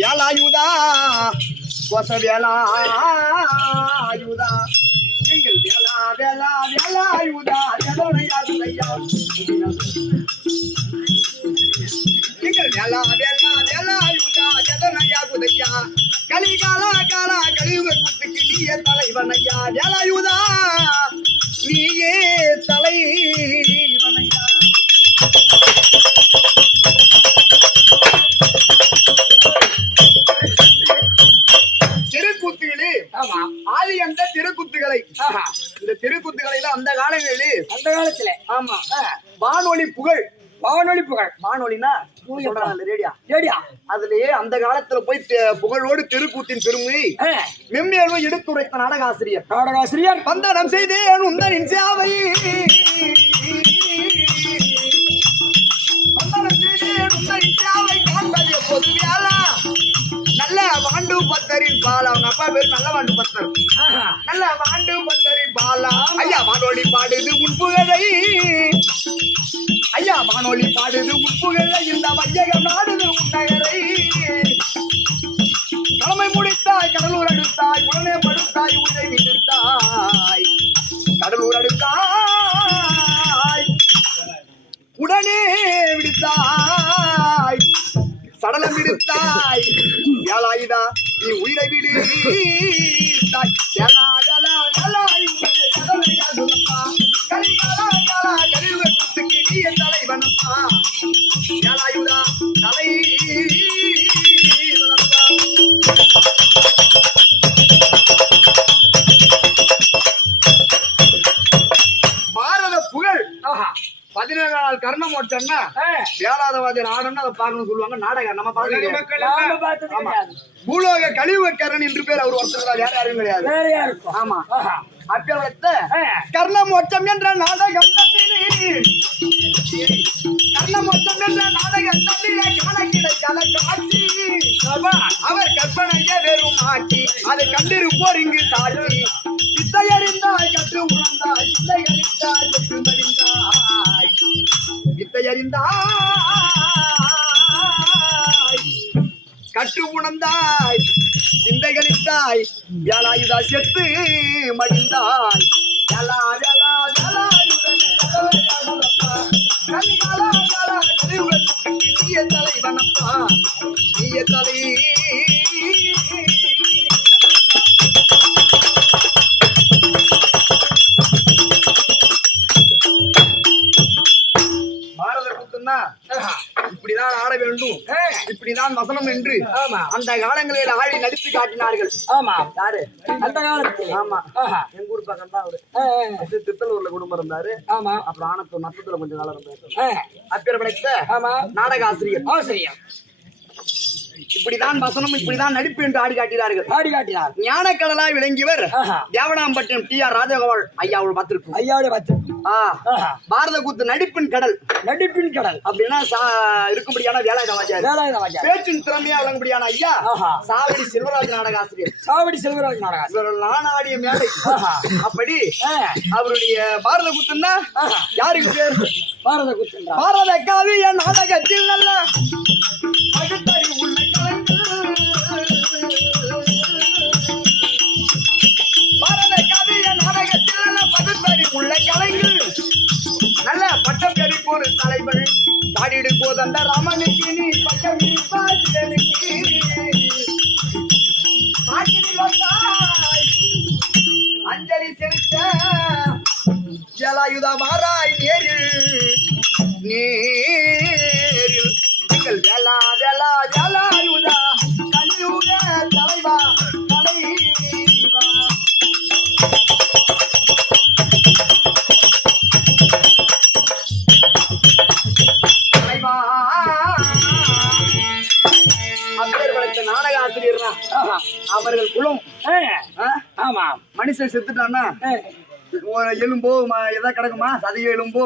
வேலாயுதா? கொச வேலாயுதா? எங்கள் வேலா வேலா வேலாயுதா? எங்கள் வேலா வேலா வேலாயுதா? ஜனனையாகுதையா கலிகால காலா கலியுக குத்துக்கு நீயே தலைவனையா? வேலாயுதா நீயே இந்த திருக்குத்துகளில அந்த காலங்களில் அந்த காலத்துல. ஆமா. வானொலி புகழ். வானொலி புகழ். வானொலினா ரேடியா. ஏடியா அதுலயே அந்த காலத்துல போய் புகழோடு திருக்கூத்தின் பெருமை மென்மேலும் எடுத்துரைத்த நாடகாசிரியர். நாடகாசிரியர். வந்தனம் செய்தேன் உந்தனின் சேவை. வந்தனம் செய்தேன் உந்தனின் சேவை. காண்பது எப்போது வேலா வாண்டு பத்தரின் பாலா. அவங்க அப்பா பேர் நல்ல வாண்டு பத்தர். நல்ல வாண்டு பத்தரின் பாலா. ஐயா வானொலி பாடுது உன் புகழை. ஐயா வானொலி பாடுது உன் புகழை. இந்த வையகம் நாடுது உன் நகரை கடமை முடித்தாய் கடலூர் அடுத்தாய். உடனே படுத்தாய் உதை விடுத்தாய் கடலூர் அடுத்தாய். உடனே விடுத்தாய். சடலம் விடுத்தாய். ஏலாயுதா நீ உயிரை விடு தாய். ஏலா, ஏலா, ஏலா, இவனே கடலையாகுதப்பா. கலிகாலா, காலா, தலைவனப்பா. பாரத புகழ் ஆஹா. பதினேழு நாள் கர்ண மோட்சம்னா ஆ. வேளாதவாதி நாடம்னு அதை பார்க்கணும்னு சொல்லுவாங்க. நாடகம் நம்ம. கிடையாது. பூலோக கழிவுக்கரண் என்று பேர் அவர் ஒருத்தர் யார் யாரும் கிடையாது. ஆமா. அப்பேற்பட்ட ஆ. கர்ண மோட்சம் என்ற நாடகம் தன்னிலே கர்ண மோட்சம் என்ற நாடகம் அவர் கற்பனைய வெறும் ஆட்சி அதை கண்டிருப்போர் இங்கு சாட்சி. வித்தையறிந்தாய் கற்று உணர்ந்தாய் வித்தையறிந்தாய் கற்று மறிந்தாய் எறிந்தாய் கற்று உணர்ந்தாய் சிந்தைகளித்தாய் வேலாயுதா செத்து மடிந்தாய். வேலா, வேலா, வேலாயுதனே, தலைவனப்பா. தலை. ஆஹா. இப்படிதான் ஆட வேண்டும். இப்படிதான் வசனம் என்று. அந்த காலங்களில் ஆடி நடித்து காட்டினார்கள். ஆமா. யாரு? அந்த காலத்துல. ஆமா. எங்க ஊர் பக்கம் தான் அவரு திருத்தலூர்ல குடும்பம் இருந்தாரு. ஆமா. அப்புறம் ஆனத்தூர் நத்தத்துல கொஞ்ச காலம் இருந்தாரு. ஆ. அப்பேர் படைத்த ஆமா. நாடக ஆசிரியர். ஆசிரியர். இப்படிதான் வசனம் இப்படிதான் நடிப்பு என்று ஆடி காட்டினார்கள். ஆடி காட்டினார். ஞானக்கடலாய் விளங்கியவர். தேவனாம்பட்டினம் டி ஆர் ராஜகோபால் ஐயாவோட பத்து ஆ, ஆஹா. பாரத கூத்து நடிப்பின் கடல். நடிப்பின் கடல். அப்படின்னா இருக்கும்படியான வேலை வாஜாரு வேலாயுத வாஜா பேச்சின் திறமையா விளங்கும்படியான ஐயா. சாவடி செல்வராஜ் நாடக ஆசிரியர் சாவடி செல்வராஜ் நாடகா இவர்கள் நானாடிய மேடை. அப்படி. அவருடைய பாரத குத்துன்னா. யாருக்கு பேர்? பாரத குத்துன்றா? பாரத காவிய நாடகத்தில் நல்ல பகுத்தறி தாடிடு ராமனுக்கு நீ பட்டம் பாஜனுக்கு அஞ்சலி செலுத்த ஜலாயுத மாறாய் நேரில். நேரில் ஆமா. மனுஷன் செத்துட்டான்னா எலும்போ எதா கிடக்குமா? சதையோ எலும்போ.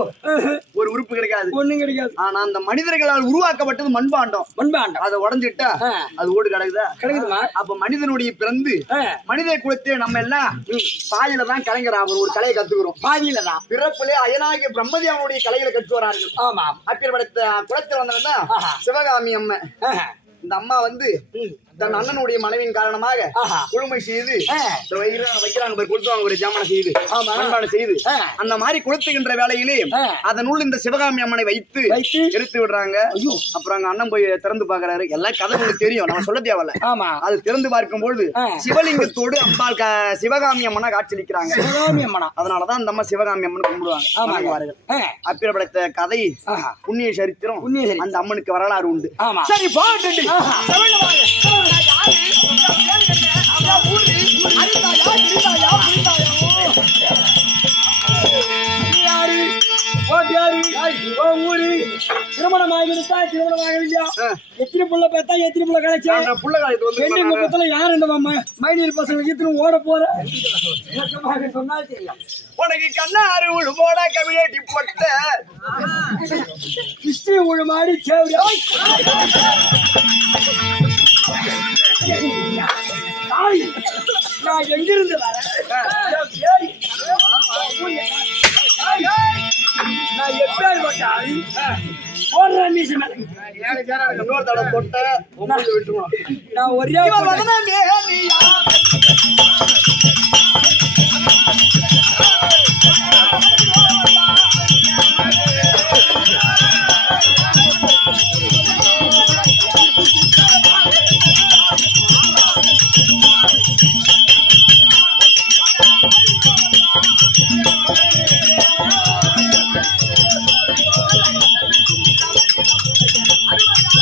ஒரு உறுப்பு கிடைக்காது. ஒண்ணும் கிடைக்காது. ஆனா அந்த மனிதர்களால் உருவாக்கப்பட்டது மண்பாண்டம். மண்பாண்டம். அதை உடைஞ்சிட்டா. அது ஓடு கிடக்குதா? கிடைக்குதுமா? அப்ப மனிதனுடைய பிறந்து. மனித குலத்தை நம்ம எல்லாம் பாயில தான் கலைஞர் அவர் ஒரு கலையை கத்துக்கிறோம். பாதியில தான். பிறப்பிலே அயனாகிய பிரம்மதேவனுடைய கலைகளை கற்று வரார்கள் ஆமா அப்பேற்பட்ட குலத்தில் வந்தவன் தான். சிவகாமி அம்மை. இந்த அம்மா வந்து தன் அண்ணனுடைய மனைவியின் காரணமாக. குழுமை செய்து பாரு, கொளுத்துவாங்க ஒரு ஜாமனை செய்து ஆமா. மண்பானை செய்து. அந்த மாதிரி கொளுத்துகின்ற வேலையிலே. அதனுள் இந்த சிவகாமி அம்மனை வைத்து? எடுத்து விடுறாங்க. அப்புறம் அங்க அண்ணன் போய் திறந்து பாக்குறாரு எல்லாம் கதை உங்களுக்கு தெரியும் நம்ம சொல்ல தேவையில்ல ஆமா அது திறந்து பார்க்கும் பொழுது. சிவலிங்கத்தோடு அம்பாள் சிவகாமி அம்மனா காட்சியளிக்கிறாங்க சிவகாமி அம்மனா அதனாலதான் அந்த அம்மா சிவகாமி அம்மன் கும்பிடுவாங்க அப்பேற்பட்ட கதை. புண்ணிய சரித்திரம். அந்த அம்மனுக்கு வரலாறு உண்டு சரி பாட்டு திருமணம் ஆகிருந்தா திருமணம் ஆகலையா எத்தனை புள்ள பார்த்தா எத்தனை புள்ள கிடைச்சா புள்ள காலத்து வந்து பெண்ணு குப்பத்துல யார் இந்த ம- பசங்க இத்தனை ஓட போற சொன்னால் தெரியும் உனக்கு கண்ணாறு உழு போட கவிழேட்டி போட்ட கிறிஸ்டி உழுமாடி சேவடி தாய், நான் எங்கிருந்து வரேன் என் பேரு. நான் எப்பேற்பட்டால் மீசு மேல. இன்னொரு தடவை தொட்ட விட்டுருவோம் நான் ஒரே